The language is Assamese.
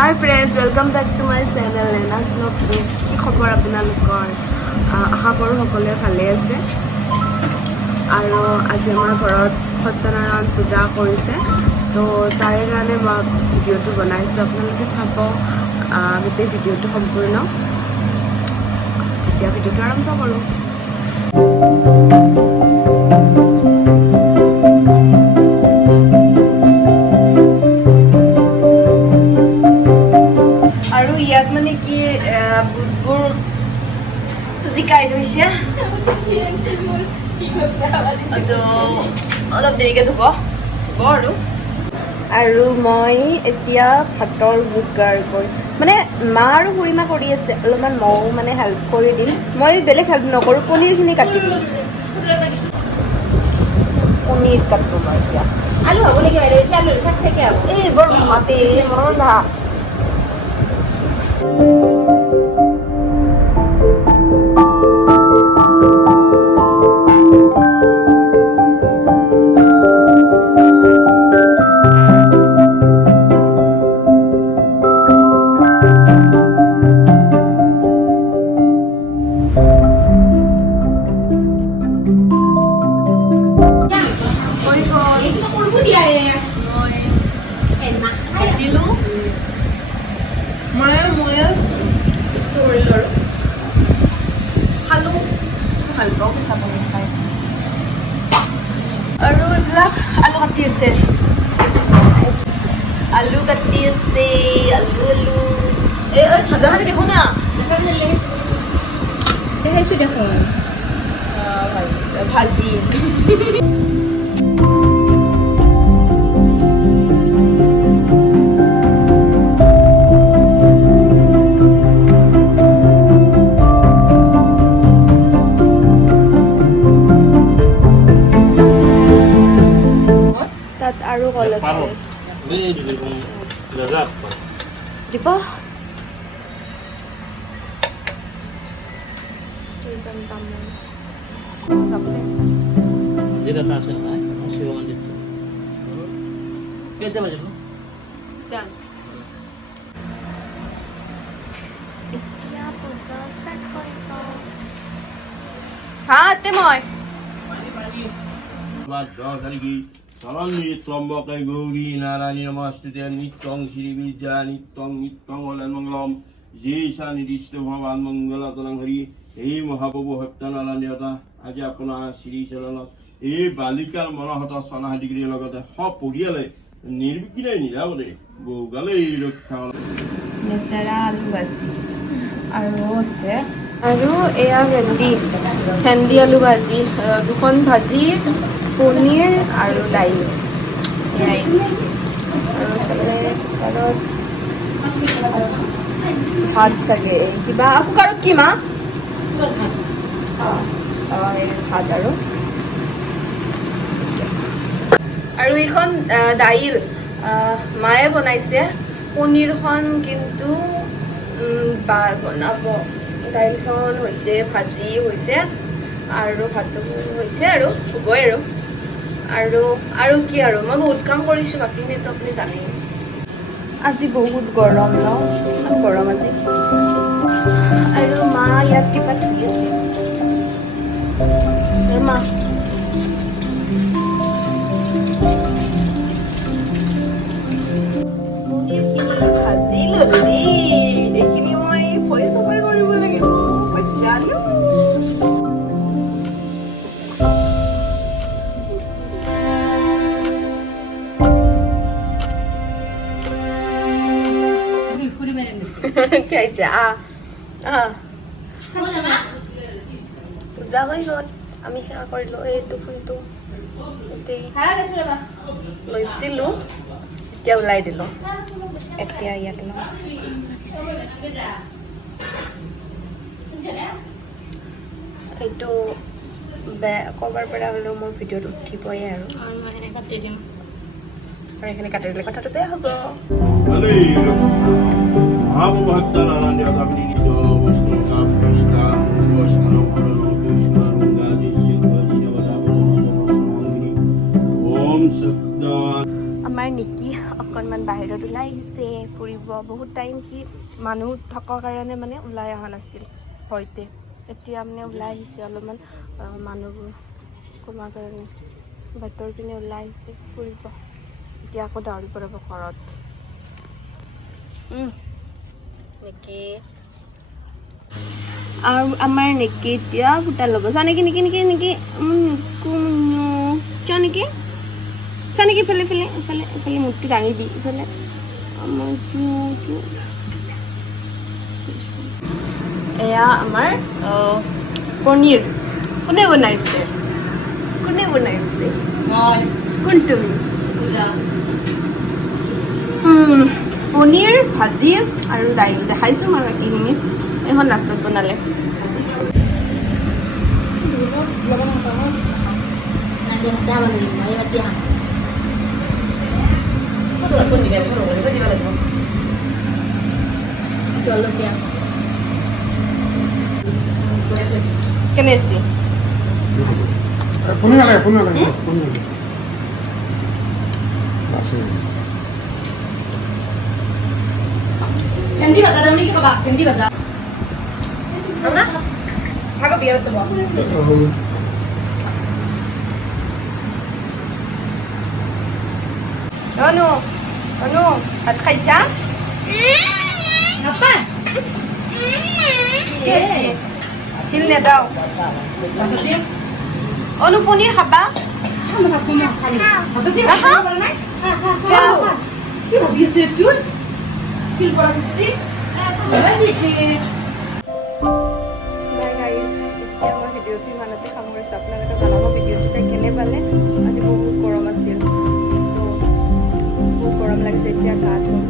Hi friends, welcome back to my channel Lena's Vlog 2. কি খবৰ আপোনালোকৰ? আশা কৰোঁ সকলোৱে ভালে আছে। আৰু আজি আমাৰ ঘৰত সত্যনাৰায়ণ পূজা কৰিছে, তো তাৰে কাৰণে মই ভিডিঅ'টো বনাইছোঁ। আপোনালোকে চাব গোটেই ভিডিঅ'টো সম্পূৰ্ণ। এতিয়া ভিডিঅ'টো আৰম্ভ কৰোঁ। আৰু ইয়াত মানে কি বুটবোৰ জিকাই থৈছে, তো অলপ দেৰিকৈ ধুব আৰু মই এতিয়া ভাতৰ যোগাৰ কৰি মানে মা আৰু খুৰীমা কৰি আছে, অলপমান ময়ো মানে হেল্প কৰি দিম। মই বেলেগ হেল্প নকৰোঁ, পনীৰখিনি কাটি দিম। পনীৰ কাটো মই এতিয়া। আলু হ'ব নেকি বাইদেউ? আলু থাক থাকে হ'ব। এই বৰ মাতে মনত না আৰু এইবিলাক আলু কাটি আছে, আলু এই ভাজা ভাজি দেখো না দেখাইছোঁ দেখোন ভাজি। আৰু কল আছে দিব Salangi Trombakai Gauri Narani Namaste Nitong Sri Vidya Nitong Olan Manglam Jisani Distu Bhavan Mangala Tanangari E Mahababu Haptana Nata Ajapana Sri Salana E Balikar Manahata Sana Degree Lagata Hop Uriale Nirvikina Nidavade Bogale Kala Nesara alu bhaji আৰু আছে আৰু এয়া ভেন্দি আলু ভাজি, দুখন ভাজি, পনীৰ আৰু দাইল এয়াই। আৰু ভাত চাগে কিবা কুকাৰত কি মা ভাত আৰু এইখন দাইল মায়ে বনাইছে। পনীৰখন কিন্তু বা বনাব। দাইলখন হৈছে, ভাজি হৈছে আৰু ভাতো হৈছে আৰু হ'বই আৰু কি আৰু মই বহুত কাম কৰিছোঁ, বাকীখিনিতো আপুনি জানেই। আজি বহুত গৰম ন, ইমান গৰম আজি। আৰু মা ইয়াত কিবা ধুই আছে। মা পনীৰখিনি ভাজি ল'লি, এইখিনি মই ভইচ অভাৰ কৰিব লাগিব। জানো কি আহিছে? পূজা হৈ গ'ল, আমি সেৱা কৰিলোঁ। এইটো ফোনটো লৈছিলোঁ, এতিয়া ওলাই দিলোঁ। এতিয়া ইয়াত ন এইটো ক'ৰবাৰ পৰা হ'লেও মোৰ ভিডিঅ'ত উঠিবই আৰু এইখিনি কাটি দিলে কথাটো বেয়া হ'ব। আমাৰ নিকি অকল অকণমান বাহিৰত ওলাই আহিছে ফুৰিব। বহুত টাইম সি মানুহ থকাৰ কাৰণে মানে ওলাই অহা নাছিল হয়তে, এতিয়া মানে ওলাই আহিছে অলপমান মানুহবোৰ কমাৰ কাৰণে বাটৰ পিনে ওলাই আহিছে ফুৰিব। এতিয়া আকৌ দৌৰি পৰিব ঘৰত নেকি। আৰু আমাৰ নেকি এতিয়া ফুটা ল'ব চা নেকি নেকি নেকি নেকি কিয় নেকি চা নেকি ইফালে ইফালে ইফালে ইফালে মুখটো দাঙি দি ইফালে আমাৰ এয়া আমাৰ পনীৰ। কোনে বনাইছে কোন তুমি? পনীৰ ভাজি আৰু দাইল দেখাইছোঁ মই বাকীখিনি এখন লাষ্টত বনালে। কেনে আছে? ভেন্দি ভাজা দাম নেকি কবা? ভেন্দি ভাজা না ভাগো বিয়া হতে বল অনু অনু ভাত খাইছা? Apa? কেছি হিল নে দাও অনু পনীৰ খাবা? কি ভাবি আছে তুই? কি কৰা দিছি? বাই গাইজ, এতিয়া মই ভিডিঅ'টো ইমানতে সামৰিছোঁ। আপোনালোকে জনাব ভিডিঅ'টো চাই কেনে পালে। আজি বহুত গৰম আছিল, তো বহুত গৰম লাগিছে। এতিয়া গা ধুম।